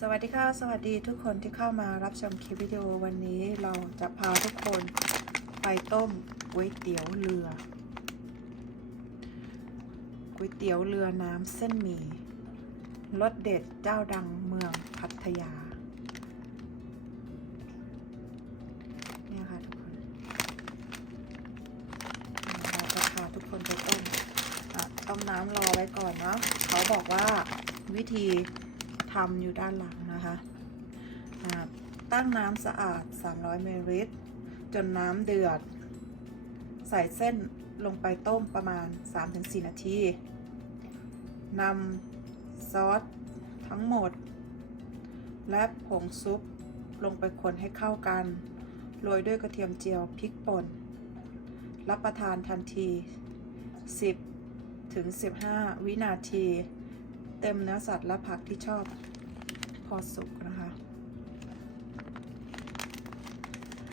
สวัสดีค่ะ สวัสดีทุกคนที่เข้ามารับชมคลิปวิดีโอวันนี้เราจะพาทุกคนไปต้มก๋วยเตี๋ยวเรือก๋วยเตี๋ยวเรือน้ำเส้นหมี่รสเด็ดเจ้าดังเมืองพัทยาเนี่ยค่ะทุกคนเราจะพาทุกคนไปต้มอะต้มน้ำรอไว้ก่อนเนาะเขาบอกว่าวิธี ทำอยู่ด้านหลังนะคะตั้งน้ำสะอาด 300มิลลิลิตร จนน้ำเดือด ใส่เส้นลงไปต้มประมาณ 3-4 นาทีนำซอสทั้งหมด และผงซุปลงไปคนให้เข้ากัน โรยด้วยกระเทียมเจียวพริกป่น รับประทานทันที 10-15 วินาที เต็มเนื้อสัตว์และผักที่ชอบพอสุกนะคะ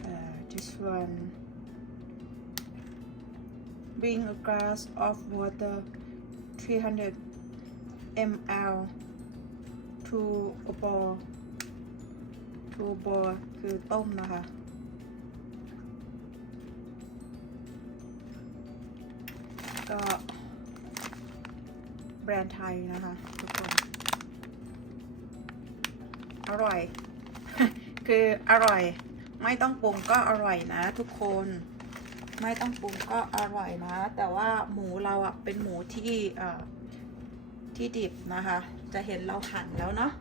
Uh, this one bring a glass of water 300 ml to a boil to a boil คือต้มนะคะ แบรนด์ไทยนะคะทุกคน อร่อย คืออร่อย ไม่ต้องปรุงก็อร่อยนะ ทุกคน ไม่ต้องปรุงก็อร่อยนะ แต่ว่าหมูเราอะเป็นหมูที่อ่อที่ดิบนะคะ จะเห็นเราหั่นแล้วเนาะ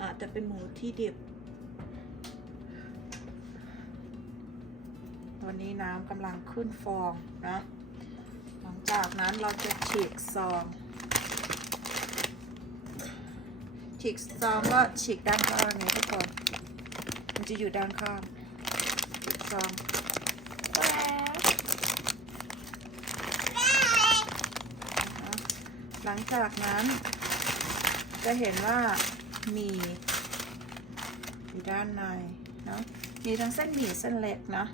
อะเป็นหมูที่ดิบตอนนี้น้ำกำลังขึ้นฟองนะ หลังจากนั้นเราจะฉีกซอง ฉีกซองก็ฉีกด้านข้างไงทุกคนมันจะอยู่ด้านข้างซองหลังจากนั้น จะเห็นว่ามีอยู่ด้านในเนาะมีทั้งเส้นหมี่เส้นเล็กนะ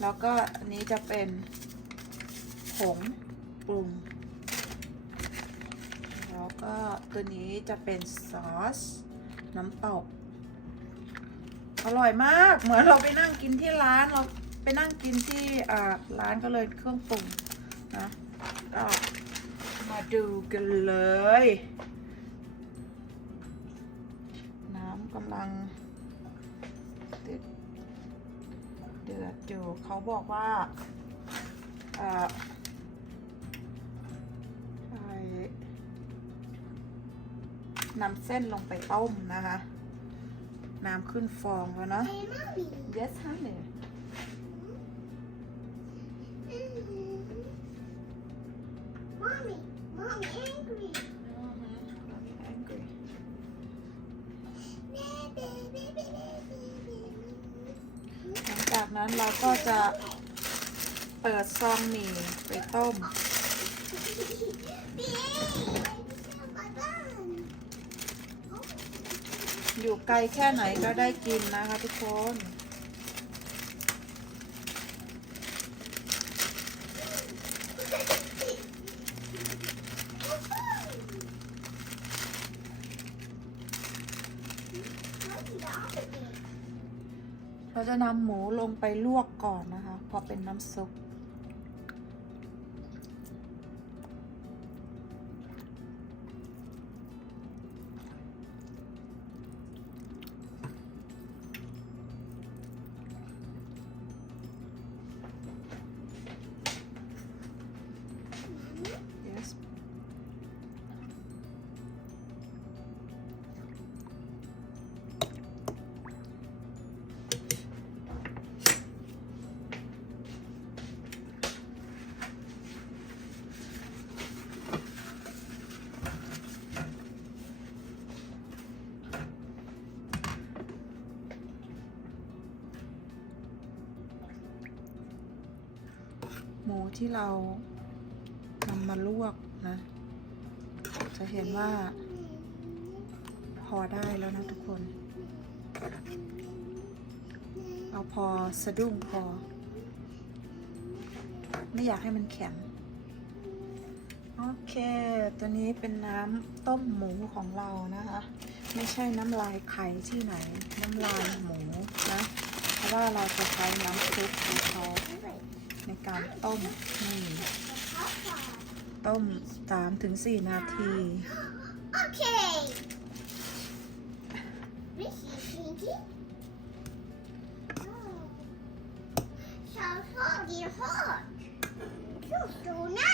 แล้วก็อันนี้จะเป็นผงปรุง แล้วก็ตัวนี้จะเป็นซอส น้ำตก อร่อยมาก เหมือนเราไปนั่งกินที่ร้าน เราไปนั่งกินที่อ่าร้านก็เลยเครื่องปรุงนะก็มาดูกันเลย น้ำกำลังเดือดเดือดอยู่เขาบอกว่า นำเส้นลงไปต้มนะคะ น้ำขึ้นฟองแล้วเนาะ Hey, mommy. yes honey Mommy, mommy angry. angry หลังจากนั้นเราก็จะเปิดซองหมี่ไปต้ม ไกลแค่ไหนก็ได้กินนะคะทุกคนเราจะนำหมูลงไปลวกก่อนนะคะ พอเป็นน้ำซุป หมูที่เรานำมาลวกนะ จะเห็นว่า พอได้แล้วนะทุกคน เอาพอสะดุ้งพอ ไม่อยากให้มันแข็ง โอเค ตัวนี้เป็นน้ำต้มหมูของเรานะคะ ไม่ใช่น้ำลายไข่ที่ไหน น้ำลายหมูนะ เพราะว่าเราจะใช้น้ำซุปของเขา ในการต้มต้มสามถึงสี่นาทีโอเคชอบชอบดีฮอตชอบดูน่า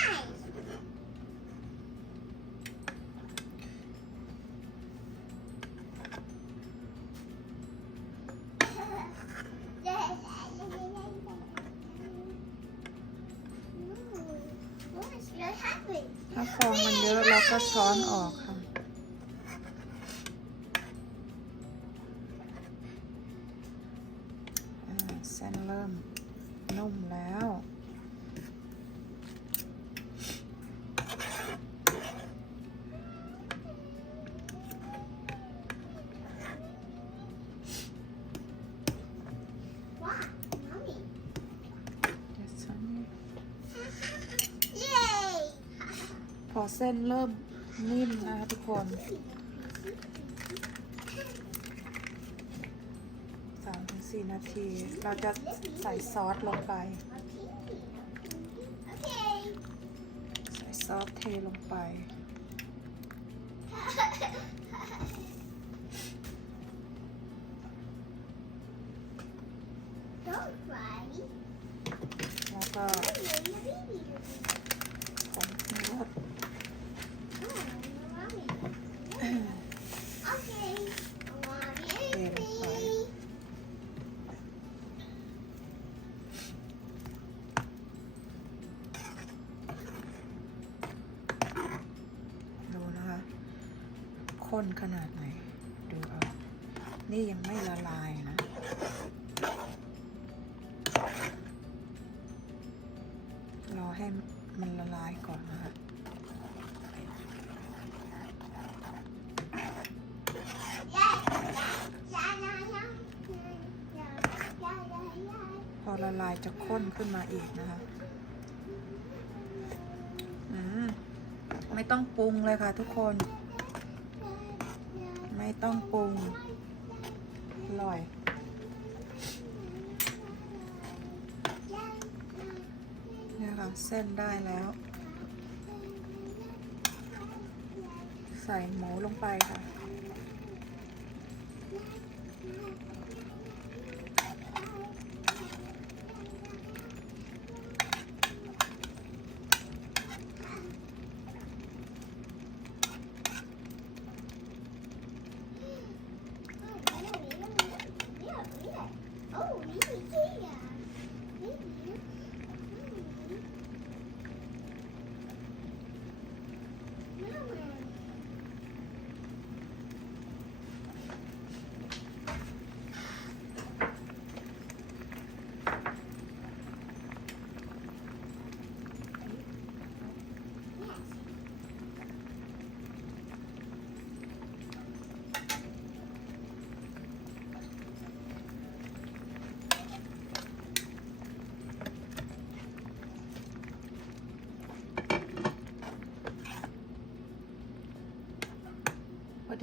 ถ้าฟองมันเยอะเราก็ช้อนออก เส้นเริ่มนิ่มนะคะทุกคน สามถึงสี่นาที เราจะใส่ซอสลงไป Okay. ใส่ซอสเทลงไป Don't cry. แล้วก็ Oh, your baby. ผงชูรส Oh, mommy. Okay. Mommy and me. ดูนะคะ ข้นขนาดไหน ดูเอานี่ยังไม่ละลายนะรอให้มันละลายก่อนนะคะพอละลายจะข้นขึ้นมาอีกนะคะไม่ต้องปรุงเลยค่ะทุกคน ไม่ต้องปรุงอร่อย เนี่ยค่ะเส้นได้แล้ว ใส่หมูลงไปค่ะ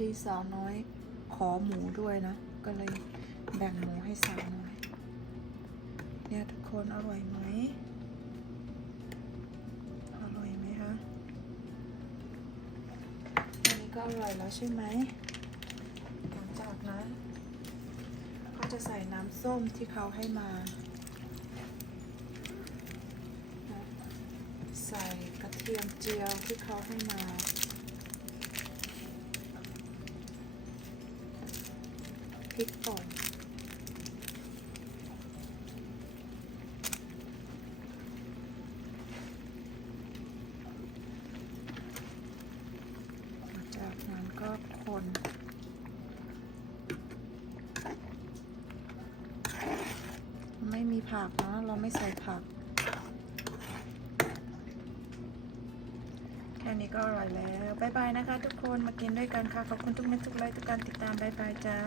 ดีสาวน้อย ขอหมูด้วยนะ ก็เลยแบ่งหมูให้สาวน้อย เนี่ยทุกคนอร่อยไหมอร่อยไหมคะอันนี้ก็อร่อยแล้วใช่ไหมหลังจากนั้นก็จะใส่น้ำส้มที่เขาให้มา ใส่กระเทียมเจียวที่เขาให้มา ริกป่นจากนั้นก็คนไม่มีผักนะ เราไม่ใส่ผัก แค่นี้ก็อร่อยแล้ว บ๊ายบายนะคะทุกคน มากินด้วยกันค่ะ ขอบคุณทุกเม็ดทุกไลค์ทุกการติดตาม บ๊ายบายจ้า